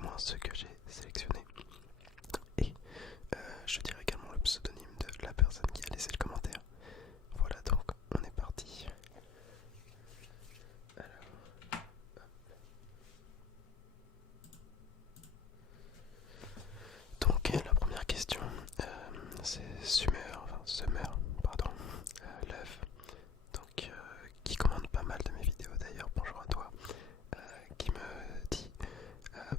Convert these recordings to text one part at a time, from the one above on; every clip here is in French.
moins ceux que j'ai sélectionnés. Et je dirai également le pseudonyme de la personne qui a laissé le commentaire. Voilà, donc on est parti. Donc la première question, c'est Summer, pardon, Love, donc qui commande pas mal de mes vidéos d'ailleurs, bonjour à toi, qui me dit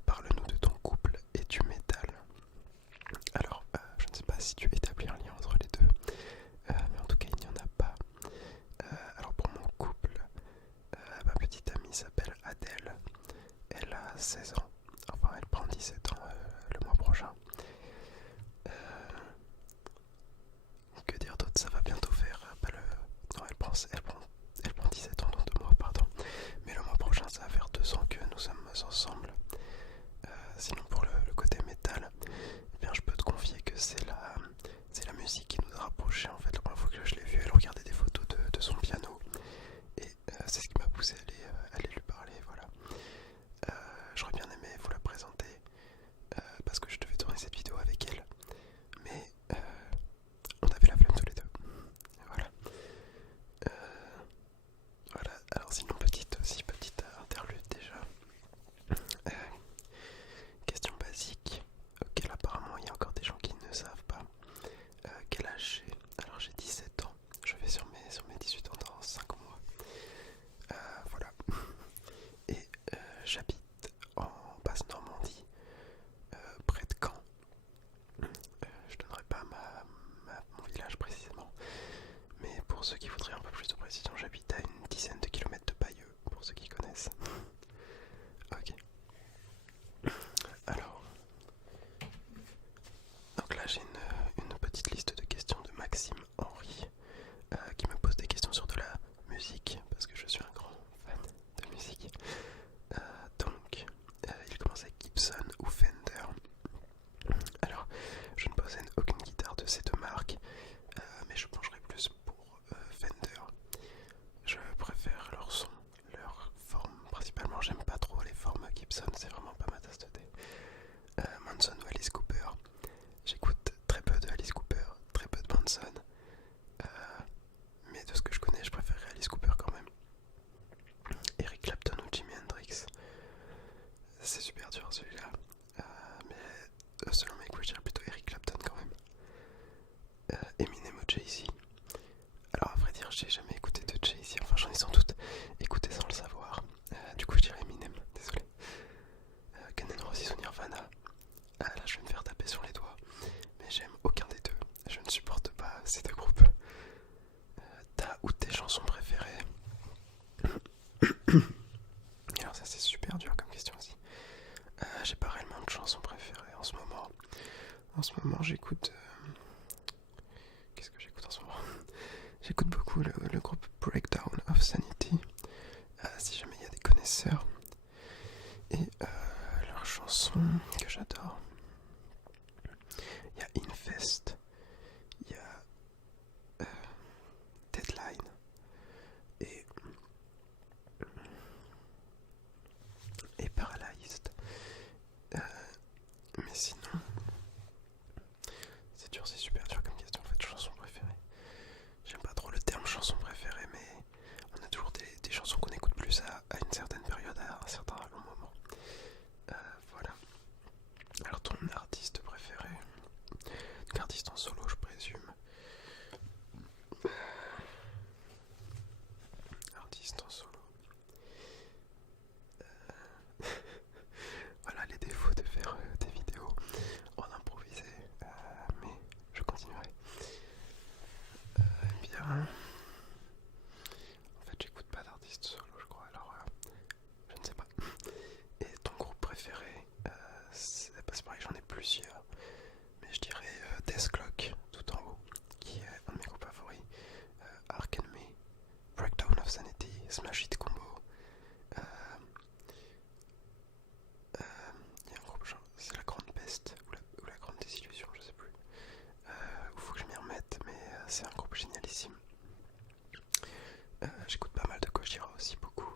parle-nous de ton couple et du métal. Alors je ne sais pas si tu établis un lien entre les deux, mais en tout cas il n'y en a pas. Alors pour mon couple, ma petite amie s'appelle Adèle, elle a 16 ans, enfin elle prend 17 ans le mois prochain. Que dire d'autre, ça va bientôt faire non, elle prend 17 ans dans 2 mois, pardon. Mais le mois prochain, ça va faire 2 ans que nous sommes ensemble. Sinon, pour le côté métal, eh bien, je peux te confier que c'est la musique qui nous a rapprochés. En fait, la première fois que je l'ai vue, elle regardait des photos de son piano. Et c'est ce qui mà poussé à aller lui parler. Voilà. J'aurais bien aimé vous la présenter parce que je devais tourner cette vidéo avec elle. Mais on avait la flemme tous les deux. Voilà. Voilà. Alors sinon petite interlude déjà. Euh, Question basique auquel apparemment il y a encore des gens qui ne savent pas. Quel âge j'ai? Alors j'ai 17 ans. Je vais sur mes 18 ans dans 5 mois. Voilà. Et j'habite en Basse-Normandie, près de Caen. Je donnerai pas mon village précisément. Mais pour ceux qui voudraient un peu plus de précision, j'habite à une dizaine de kilomètres de Bayeux, pour ceux qui connaissent. Ok. Alors, donc là j'ai une petite liste de questions de Maxime Henry qui me pose des questions sur de la musique, parce que je suis un grand fan de musique. Donc, il commence avec Gibson ou Fender. Alors, je ne possède aucune guitare de ces deux marques, mais je pencherai plus pour Fender. Je préfère leur son, leur forme. Principalement, j'aime pas trop les formes Gibson, c'est vraiment pas ma tasse de thé. Manson ou Alice Cooper. J'écoute très peu de Alice Cooper, très peu de Manson. Mais de ce que je connais, je préférerais Alice Cooper quand même. Eric Clapton ou Jimi Hendrix. C'est super dur celui-là. Mais selon mes goûts, je dirais plutôt Eric Clapton quand même. Eminem ou Jay-Z. Alors à vrai dire, j'ai jamais écouté de Jay-Z, enfin j'en ai sans doute écouté sans le savoir. Du coup je dirais Eminem, désolé. Guns N' Roses ou Nirvana. Là je vais me faire taper sur les doigts, mais j'aime aucun des deux. Je ne supporte pas ces deux groupes. Ta ou tes chansons préférées? Alors ça c'est super dur comme question aussi. J'ai pas réellement de chansons préférées en ce moment. En ce moment j'écoute... Qu'est-ce que j'écoute en ce moment? J'écoute beaucoup le groupe Breakdown of Sanity, si jamais il y a des connaisseurs. Et leurs chansons que j'adore, il y a Infest, il y a Deadline et Paralyzed. Mais sinon, c'est dur, c'est super dur comme question en fait, chanson préférée. J'aime pas trop le terme chanson préférée, mais on a toujours des chansons qu'on écoute plus à une certaine période, à un certain long moment. Voilà. Alors ton artiste préféré? Donc artiste en solo je présume. Artiste en solo. Voilà les défauts de faire des vidéos en improvisé, mais je continuerai. Eh bien, en fait j'écoute pas d'artiste solo je crois, alors je ne sais pas. Et ton groupe préféré? C'est pareil, j'en ai plusieurs, mais je dirais Death Clock tout en haut, qui est un de mes groupes favoris. Ark Enemy, Breakdown of Sanity, Smash Hit Combo. Il y a un groupe genre, c'est la Grande Peste ou la Grande Désillusion, je sais plus. Il faut que je m'y remette, mais c'est un groupe génialissime. J'écoute pas mal de Gojira aussi, beaucoup.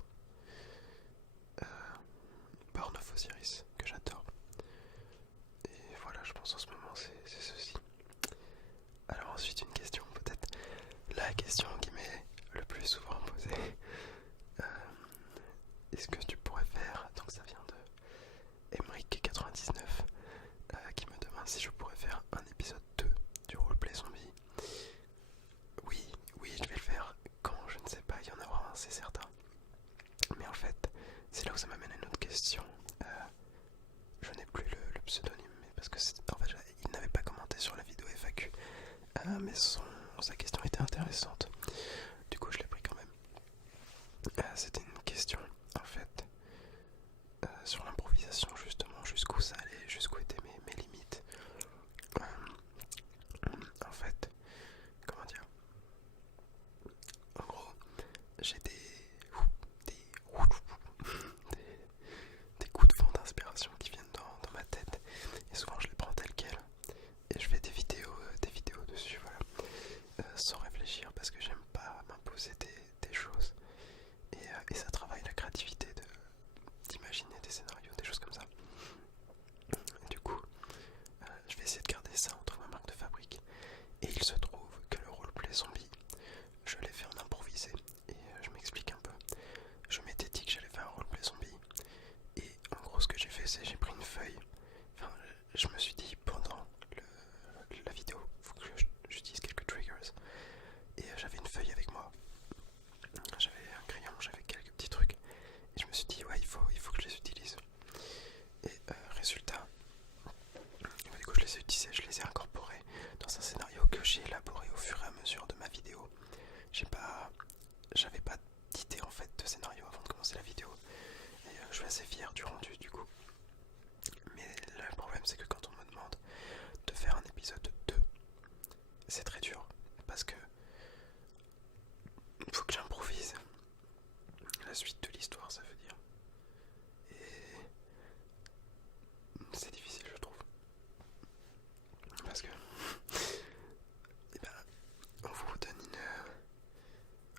Born of Osiris, que j'adore. mais sa question était intéressante. Du coup, je l'ai pris quand même. C'était une question, en fait, sur l'improvisation, justement, jusqu'où ça allait, jusqu'où étaient mes limites. En fait, comment dire, en gros, j'ai des coups de vent d'inspiration qui viennent dans ma tête, et souvent je les prends telles quelles, et je fais des vidéos dessus, voilà, sans réfléchir, parce que j'aime pas m'imposer des choses, et ça travaille la créativité d'imaginer des scénarios, des choses comme ça. Et du coup, je vais essayer de garder ça entre ma marque de fabrique, et il se trouve que le roleplay zombie, je l'ai fait en improvisé, et je m'explique un peu. Je m'étais dit que j'allais faire un roleplay zombie, et en gros ce que j'ai fait, c'est j'ai pris une feuille, enfin je me suis dit pendant la vidéo, faut que j'utilise quelques triggers, et j'avais une feuille avec moi, j'avais un crayon, j'avais quelques petits trucs, et je me suis dit ouais il faut que je les utilise. Et résultat, du coup je les ai utilisés, je les ai incorporés dans un scénario que j'ai élaboré au fur et à mesure de ma vidéo. J'avais pas d'idée en fait de scénario avant de commencer la vidéo, et je suis assez fier du rendu du coup. Mais le problème c'est que quand on me demande de faire un épisode 2, c'est très dur, parce que faut que j'improvise la suite de l'histoire, ça veut dire. Et c'est difficile je trouve. Parce que eh ben, on vous donne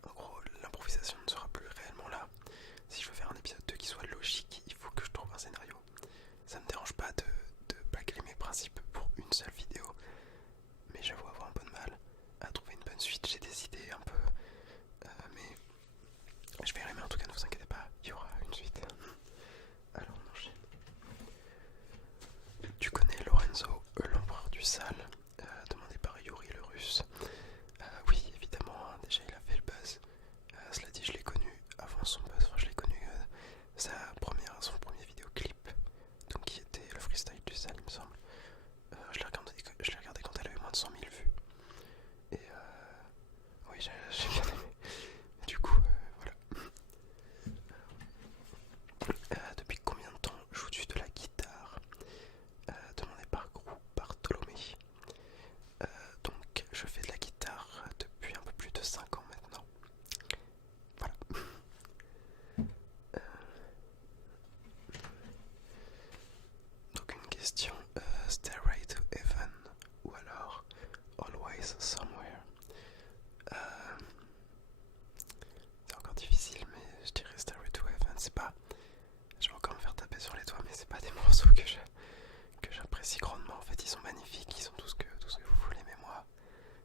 en gros, l'improvisation ne sera plus réellement là. Si je veux faire un épisode 2 qui soit logique, il faut que je trouve un scénario. Ça me dérange pas de bâcler mes principes pour une seule vidéo, mais j'avoue avoir un peu de mal à trouver une bonne suite. J'ai des idées un peu, mais je verrai, mais en tout cas ne vous inquiétez pas, il y aura une suite. Alors on enchaîne. Tu connais Lorenzo, l'empereur du sale, demandé par Yuri le russe. Oui, évidemment, hein, déjà il a fait le buzz. Cela dit, je l'ai connu avant son buzz, enfin, je l'ai connu son premier vidéoclip, donc qui était le freestyle du sale, il me semble. Je l'ai regardé quand elle avait moins de 100 000 vues. Et oui, j'ai bien aimé. Du coup, voilà. Depuis combien de temps joues-tu de la guitare, demandé par Bartholomé. Donc, je fais de la guitare depuis un peu plus de 5 ans maintenant. Voilà. Donc, une question, Stairway to Heaven ou alors Always Somewhere. C'est encore difficile, mais je dirais Stairway to Heaven. C'est pas. Je vais encore me faire taper sur les doigts, mais c'est pas des morceaux que j'apprécie grandement. En fait, ils sont magnifiques, ils sont tout ce que vous voulez, mais moi,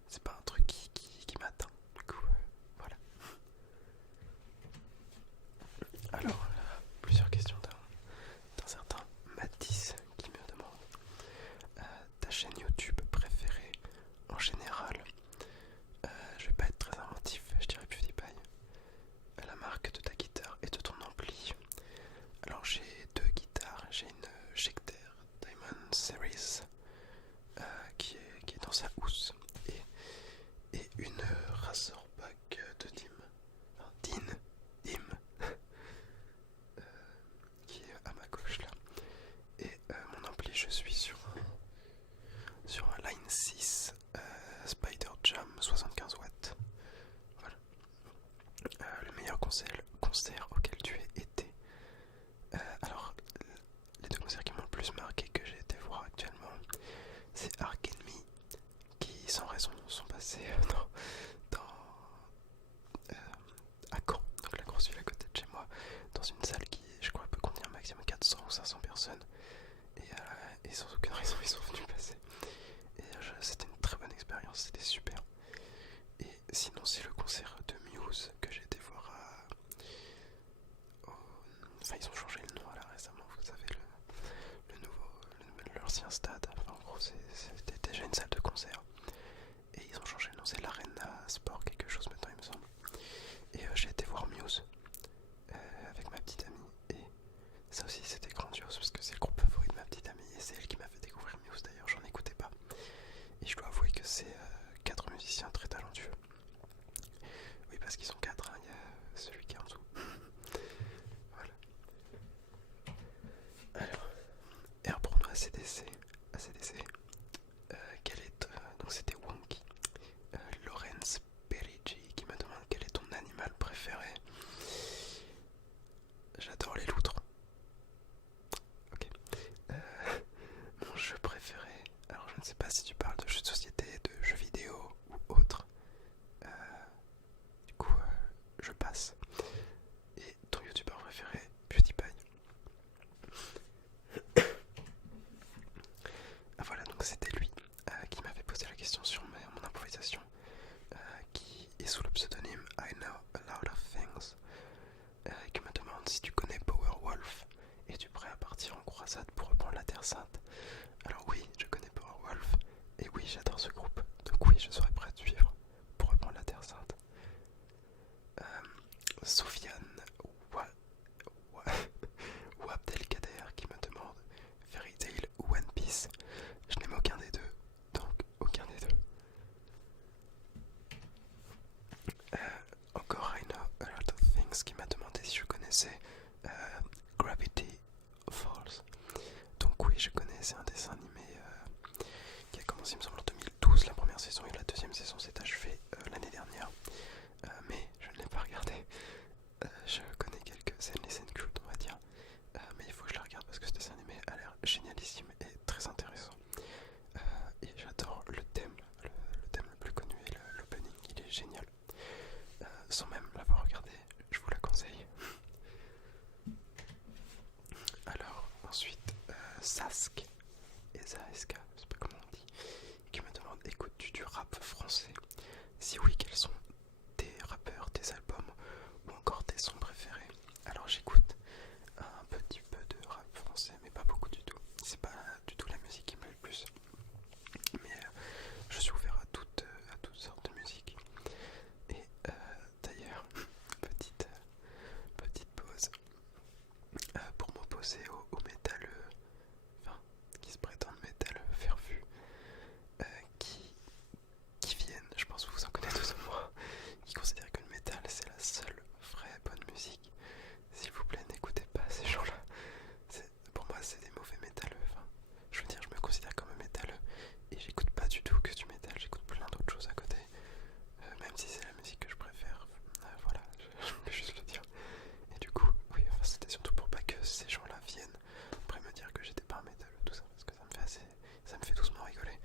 c'est pas un truc qui m'atteint. Du coup, voilà. Alors, plusieurs questions d'un certain Matisse qui me demande ta chaîne YouTube préférée en général. Je vais pas être très inventif, je dirais PewDiePie. La marque de ta guitare et de ton ampli. Alors j'ai deux guitares, j'ai une Schecter Diamond Series qui est dans sa housse, et une Razorback de Dim qui est à ma gauche là. Et mon ampli, je suis sur un Line 6 Spider Jam 75 watts. Voilà. Le meilleur concert auquel tu aies été. Alors, les deux concerts qui m'ont le plus marqué que j'ai été voir actuellement, c'est Ark Enemy, qui sans raison sont passés à Caen, donc la grosse ville à côté de chez moi, dans une salle qui, je crois, peut contenir un maximum 400 ou 500 personnes. Et sans aucune raison, ils sont venus passer. Et c'était une très bonne expérience, c'était super. Et sinon, c'est le concert de Muse que j'ai été voir Enfin, ils ont changé le nom là récemment, vous savez, l'ancien stade. Enfin, en gros, c'était déjà une salle de concert. Et ils ont changé le nom, c'est l'Arena Sport quelque chose maintenant, il me semble. Et j'ai été voir Muse avec ma petite amie. Et ça aussi, c'était grandiose parce que c'est le groupe favori de ma petite amie. Et c'est elle qui m'a fait découvrir Muse d'ailleurs, j'en écoutais pas. Et je dois avouer que c'est ACDC. ACDC. Donc c'était Wonky. Lorenz Perigi qui me demande quel est ton animal préféré. J'adore les loutres. Ok. Mon jeu préféré. Alors je ne sais pas si tu parles de jeux de société, de jeux vidéo ou autre. Du coup, je passe. Et ton youtubeur préféré, PewDiePie. Ah voilà, donc c'était lui qui m'avait posé la question sur mon improvisation, qui est sous le pseudonyme I Know a Lot of Things, qui me demande si tu connais Powerwolf. Es-tu prêt à partir en croisade pour reprendre la Terre Sainte? Alors oui, je connais Powerwolf, et oui, j'adore ce groupe, donc oui, je serai prêt à te suivre pour reprendre la Terre Sainte. Sofiane ou Abdelkader qui me demande Fairy Tail ou One Piece. Je n'aime aucun des deux, donc aucun des deux. Encore I Know a Lot of Things qui m'a demandé si je connaissais Gravity Falls. Donc oui, je connais, c'est un dessin animé qui a commencé, il me semble, en 2012, la première saison, et la deuxième saison s'est achevée l'année dernière. Mais je ne l'ai pas regardé. Je connais quelques scènes, les scènes cultes, on va dire. Mais il faut que je la regarde parce que ce dessin animé a l'air génialissime et très intéressant. Et j'adore le thème le plus connu est l'opening, il est génial. Sans même l'avoir regardé, je vous la conseille. Alors, ensuite, Sask, Esaeska, je sais pas comment on dit, qui me demande écoutes-tu du rap français? Si oui, quels sont tes rappeurs, tes albums ou encore tes sons préférés? Alors, j'écoute un petit peu de rap français, mais pas beaucoup du tout. C'est pas du tout la musique qui me plaît le plus. Mais je suis ouvert à toutes sortes de musique. Et d'ailleurs, petite pause pour m'opposer au métal, enfin, qui se prétendent métal fervu, qui viennent, je pense que vous en connaissez tous au moins, qui considèrent que le métal c'est la seule vraie bonne musique. S'il vous plaît, n'écoutez pas ces gens-là. Pour moi, c'est des mauvais métalleux. Enfin, je veux dire, je me considère comme un métalleux et j'écoute pas du tout que du métal. J'écoute plein d'autres choses à côté, même si c'est la musique que je préfère. Voilà, je voulais juste le dire. Et du coup, oui, enfin, c'était surtout pour pas que ces gens-là viennent après me dire que j'étais pas un métalleux, tout ça, parce que ça me fait doucement rigoler.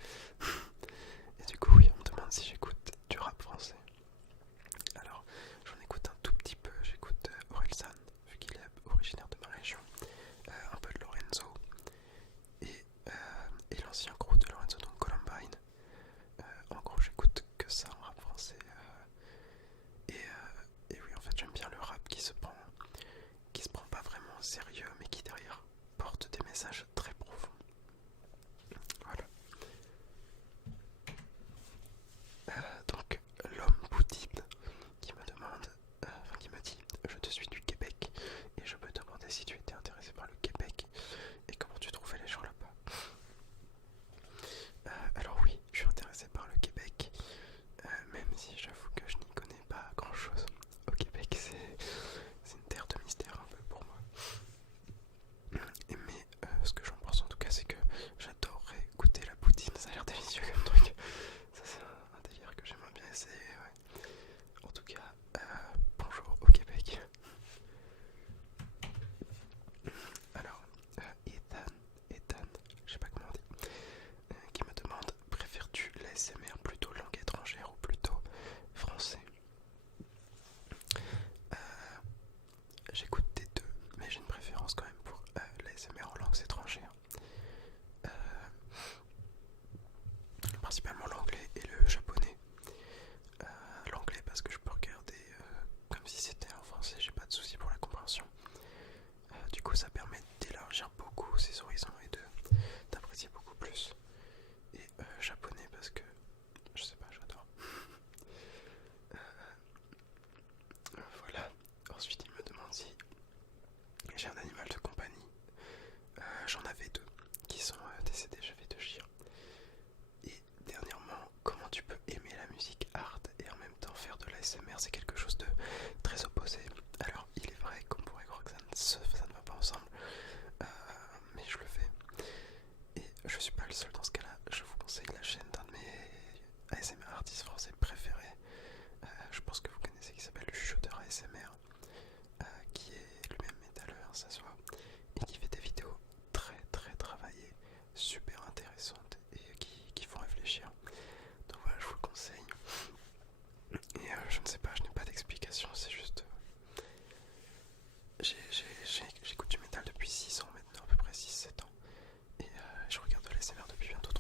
Et du coup, oui, on me demande si j'écoute du rap français. Alors, j'en écoute un tout petit peu. J'écoute Orelsan, vu qu'il est originaire de ma région, un peu de Lorenzo et l'ancien crew de Lorenzo, donc Columbine. En gros, j'écoute que ça en rap français. Et oui, en fait, j'aime bien le rap qui se prend pas vraiment au sérieux, mais qui derrière porte des messages très profonds. Voilà. Donc, l'homme Boudine qui me demande, qui me dit je te suis du Québec et je peux te demander si tu étais intéressé par le Québec et comment tu trouvais les gens là-bas. Alors oui, je suis intéressé par le Québec, même si j'avoue que je n'y connais pas grand chose. Au Québec, c'est une terre de mystère un peu pour moi. Mais ce que j'en pense en tout cas, c'est que j'adorerais goûter la poutine, ça a l'air délicieux comme truc. Ça c'est un délire que j'aimerais bien essayer, ouais. En tout cas, bonjour au Québec. Alors, Ethan, je sais pas comment on dit, qui me demande préfères-tu l'ASMR plutôt langue étrangère ou plutôt français? J'écoute des deux, mais j'ai une préférence quand même pour l'ASMR en langues étrangères. Principalement l'anglais et le japonais. L'anglais parce que je peux regarder comme si c'était en français, j'ai pas de soucis pour la compréhension. Du coup ça permet d'élargir beaucoup ses horizons et d'apprécier beaucoup plus. Et japonais parce que je sais pas, j'adore. Voilà. Ensuite il me demande si j'ai un animal de compagnie. J'en avais deux qui sont décédés, j'avais deux chiens. Et dernièrement pas le seul dans ce cas-là, je vous conseille la chaîne d'un de mes ASMR artistes français préférés. Je pense que vous connaissez, qui s'appelle le Chuchoteur ASMR, qui est lui-même métalleur, ça se voit, et qui fait des vidéos très très travaillées, super intéressantes et qui font réfléchir. Donc voilà, je vous le conseille. Et je ne sais pas, je n'ai pas d'explication, c'est juste... J'écoute du métal depuis 6 ans maintenant, à peu près 6-7 ans. Et je regarde de l'ASMR depuis bientôt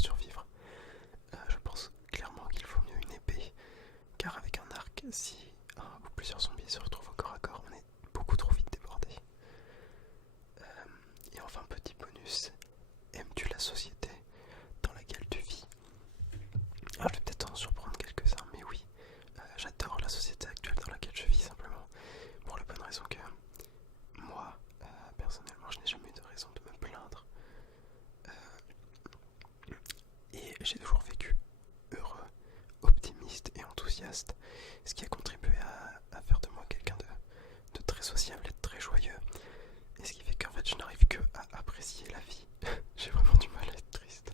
pour survivre. Je pense clairement qu'il faut mieux une épée, car avec un arc, si un ou plusieurs zombies se retrouvent au corps à corps, on est beaucoup trop vite débordé. Et enfin, petit bonus, aimes-tu la société dans laquelle tu vis? Alors, je vais peut-être en surprendre quelques-uns, mais oui, j'adore la société actuelle dans laquelle je vis, simplement pour la bonne raison que moi, personnellement, je n'ai jamais eu de raison de me plaindre. Et j'ai toujours vécu heureux, optimiste et enthousiaste, ce qui a contribué à faire de moi quelqu'un de très sociable et de très joyeux. Et ce qui fait qu'en fait je n'arrive que à apprécier la vie. J'ai vraiment du mal à être triste.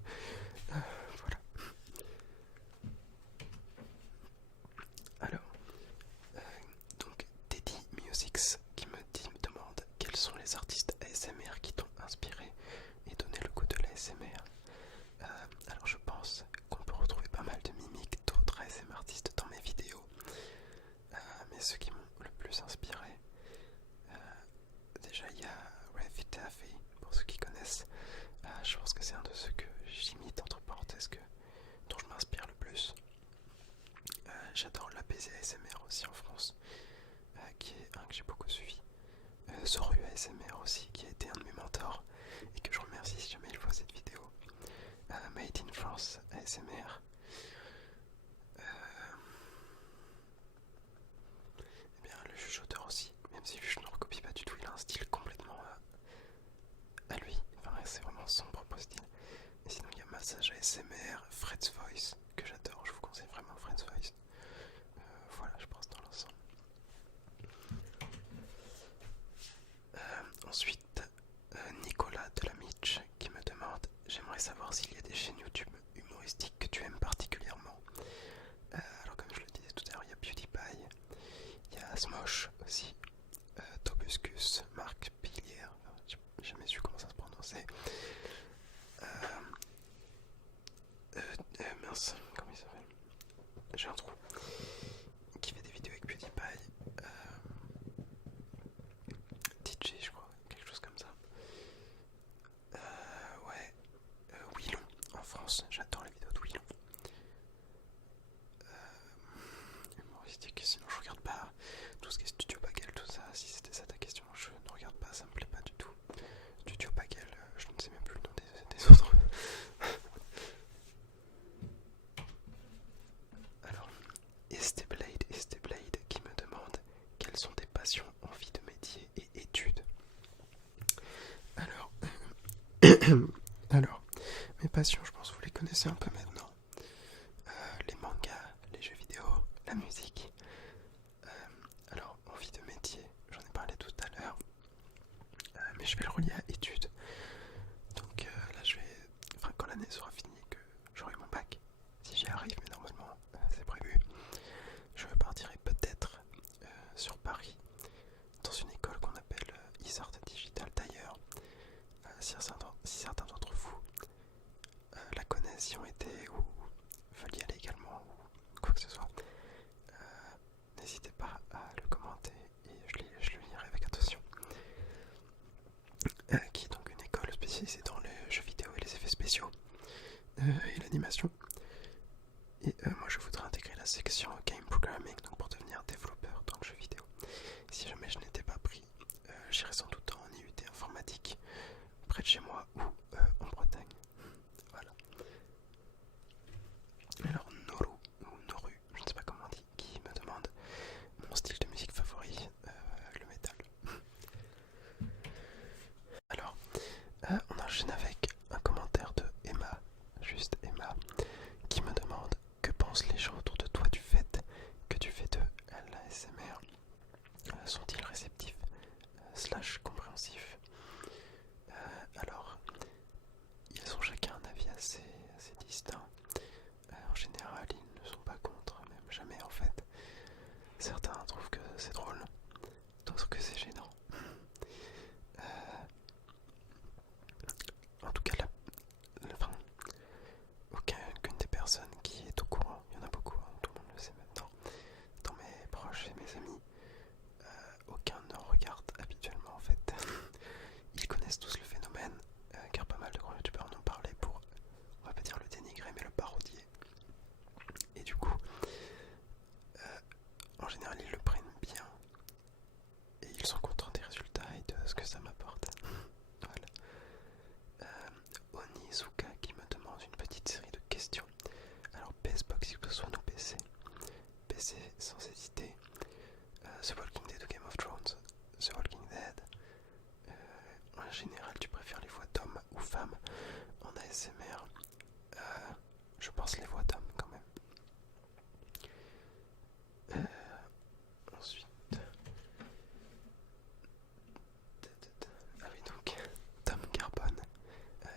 Voilà. Alors, donc Teddy Musics qui me demande quels sont les artistes ASMR qui t'ont inspiré et donné le goût de l'ASMR. Alors je pense qu'on peut retrouver pas mal de mimiques d'autres ASMR artistes dans mes vidéos, mais ceux qui m'ont le plus inspiré, déjà il y a Raffi Taffy, pour ceux qui connaissent. Je pense que c'est un de ceux que j'imite entre parenthèses, dont je m'inspire le plus. J'adore l'APZ ASMR aussi en France, qui est un que j'ai beaucoup suivi. Zoru ASMR aussi, qui a été un de mes mentors et que je remercie si jamais il voit cette vidéo. Made in France ASMR. Et bien le chuchoteur aussi, même si lui je ne recopie pas du tout, il a un style complètement à lui, enfin c'est vraiment son propre style. Et sinon il y a Massage ASMR, Fred's Voice, que j'adore, je vous conseille vraiment Fred's Voice. Voilà, je pense dans l'ensemble. Ensuite, Nicolas Delamitch qui me demande: j'aimerais savoir s'il y a des chaînes YouTube humoristiques que tu aimes particulièrement. Alors comme je le disais tout à l'heure, il y a PewDiePie, il y a Smosh aussi, Tobuscus, Marc Pilière, j'ai jamais su comment ça se prononçait. Mince, comment il s'appelle? J'ai un trou. Qui fait des vidéos avec PewDiePie. DJ, je crois, quelque chose comme ça. Ouais. Willon, en France, j'adore les vidéos de Willon. Humoristique, sinon je regarde pas tout ce qui est Studio Bagel, tout ça. Si c'était ça ta question, je ne regarde pas, ça me plaît pas du tout. Studio Bagel, je ne sais même plus le nom des autres. Alors, Esteblade qui me demande quelles sont tes passions, envies de métier et études. Alors, mes passions, je pense que vous les connaissez un peu maintenant. Les mangas, les jeux vidéo, la musique. Alors, envie de métier, j'en ai parlé tout à l'heure, mais je vais le relier à études. Donc là, quand l'année sera finie, que j'aurai mon bac, si j'y arrive, mais normalement c'est prévu, je partirai peut-être sur Paris, dans une école qu'on appelle Isart Digital d'ailleurs. Si certains d'entre vous la connaissent, y ont été ou veulent y aller également ou quoi que ce soit, n'hésitez pas à le commenter et je le lirai avec attention. Qui est donc une école spécialisée dans les jeux vidéo et les effets spéciaux et l'animation. Et moi je voudrais intégrer la section Game Programming, donc pour devenir développeur dans le jeu vidéo. Si jamais je n'étais pas pris, j'irais sans doute en IUT informatique près de chez moi ou en Bretagne. Voilà. Alors Noru, je ne sais pas comment on dit, qui me demande mon style de musique favori, le métal. Alors, on enchaîne avec un commentaire de Emma, juste Emma, qui me demande: que pensent les gens autour de toi du fait que tu fais de l'ASMR? Sont-ils réceptifs / compréhensifs? Alors, ASMR, je pense les voix d'hommes quand même. Ensuite, ah oui, donc Tom Carbone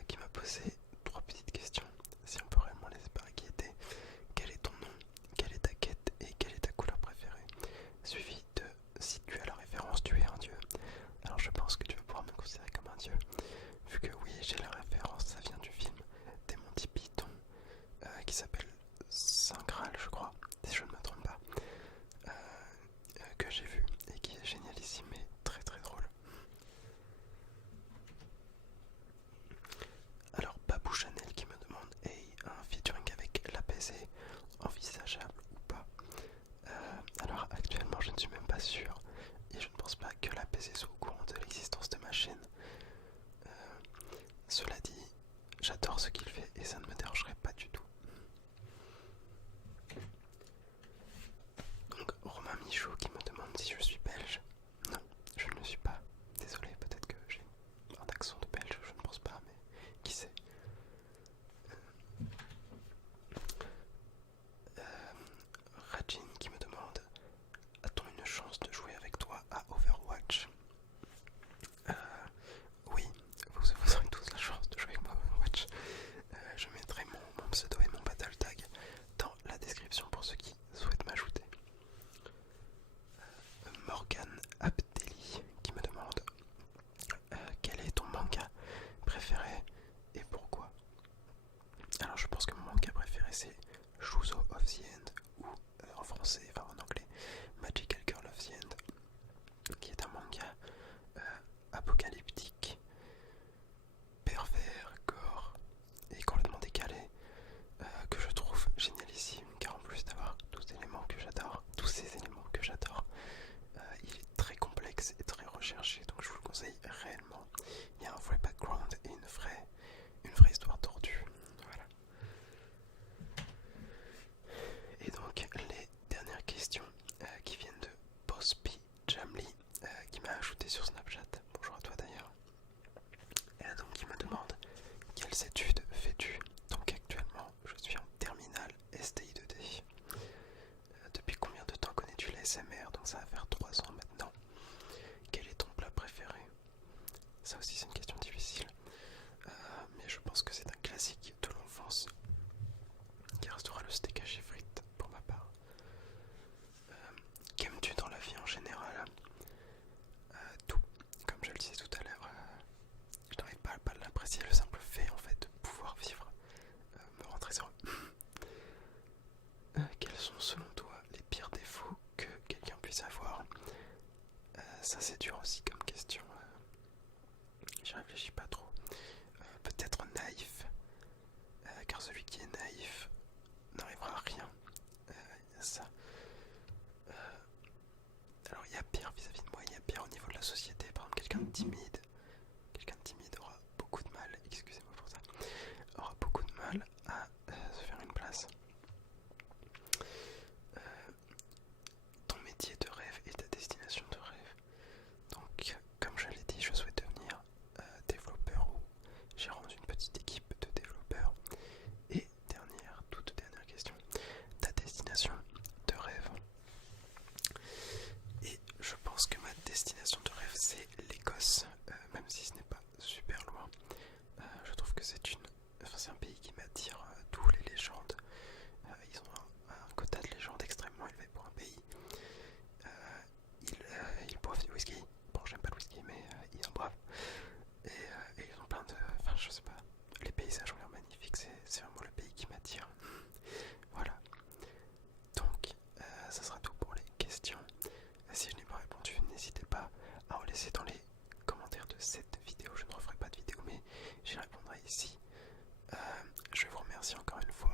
qui m'a posé 3 petites questions, si on peut réellement les séparer, qui étaient: quel est ton nom, quelle est ta quête et quelle est ta couleur préférée, suivi de: si tu as la référence, tu es un dieu. Alors je pense que tu vas pouvoir me considérer comme un dieu, vu que oui, j'ai la référence, ça vient du film des Monty Python qui s'appelle Saint Graal, je crois, si je ne me trompe pas, que j'ai vu et qui est génialissime et très très drôle. Alors Babou Chanel qui me demande: hey, un featuring avec l'APC envisageable ou pas? Alors actuellement je ne suis même pas sûr et je ne pense pas que l'APC soit au courant de l'existence de ma chaîne. Cela dit, j'adore ce qu'il fait et ça ne me dérangerait pas du tout. Donc Romain Michaud qui me demande si je suis belge. Non, je ne le suis pas. Désolé, peut-être que j'ai un accent de belge, je ne pense pas, mais qui sait. Rajin qui me demande: a-t-on une chance de jouer avec toi à Overwatch? Oui, vous aurez tous la chance de jouer avec moi à Overwatch. Je mettrai mon pseudo et mon battle tag dans la description pour ceux qui souhaitent m'ajouter. Morgan Abdelli qui me demande: quel est ton manga préféré et pourquoi? Alors je pense que mon manga préféré c'est Shuzo of the End, ou en français, enfin en anglais, Magical Girl of the End, qui est un manga apocalyptique, pervers, gore et complètement décalé, que je trouve génialissime, car en plus d'avoir tous ces éléments que j'adore, il est très complexe et très recherché, donc je vous le conseille réellement. Il y a un vrai background et une vraie histoire tordue. Voilà. Et donc les dernières questions qui viennent de Bosby Jamli, qui m'a ajouté sur Snapchat. Bonjour à toi d'ailleurs. Et donc il me demande: quelles études fais-tu? Donc actuellement je suis en terminale STI 2D. Depuis combien de temps connais-tu l'ASMR? Donc ça va faire 3 ans maintenant. Quel est ton plat préféré? Ça aussi c'est une question difficile, mais je pense que c'est un classique de l'enfance qui restera le steak haché frites pour ma part. Qu'aimes-tu dans la vie en général? Tout. Comme je le disais tout à l'heure, je n'arrive pas à l'apprécier, le simple fait en fait de pouvoir vivre me rend très heureux. Quels sont selon toi les pires défauts que quelqu'un puisse avoir? Ça c'est dur aussi comme question, j'y réfléchis pas trop. Peut-être naïf, car celui qui est naïf n'arrivera à rien. Il y a ça. Alors il y a pire vis-à-vis de moi, il y a pire au niveau de la société. Par exemple, quelqu'un de timide aura beaucoup de mal, excusez-moi pour ça, aura beaucoup de mal à se faire une place. Ton métier de rêve et ta destination de rêve. Donc comme je l'ai dit, je souhaite devenir développeur ou gérant d'une petite équipe de développeurs. Et toute dernière question, ta destination de rêve. Et je pense que ma destination de rêve c'est l'Écosse, même si ce n'est pas super loin. Je trouve que c'est un pays qui m'attire, d'où les légendes. Ils ont un quota de légendes extrêmement élevé pour un pays. Ils boivent du whisky. Bon, j'aime pas le whisky, mais ils en boivent. Et ils ont plein de... Enfin, je sais pas. Les paysages ont l'air magnifiques. C'est vraiment le pays qui m'attire. Voilà. Donc, ça sera tout pour les questions. Si je n'ai pas répondu, n'hésitez pas à en laisser dans les commentaires de cette vidéo. Je ne referai pas de vidéo, mais j'y répondrai ici. Je vous remercie encore une fois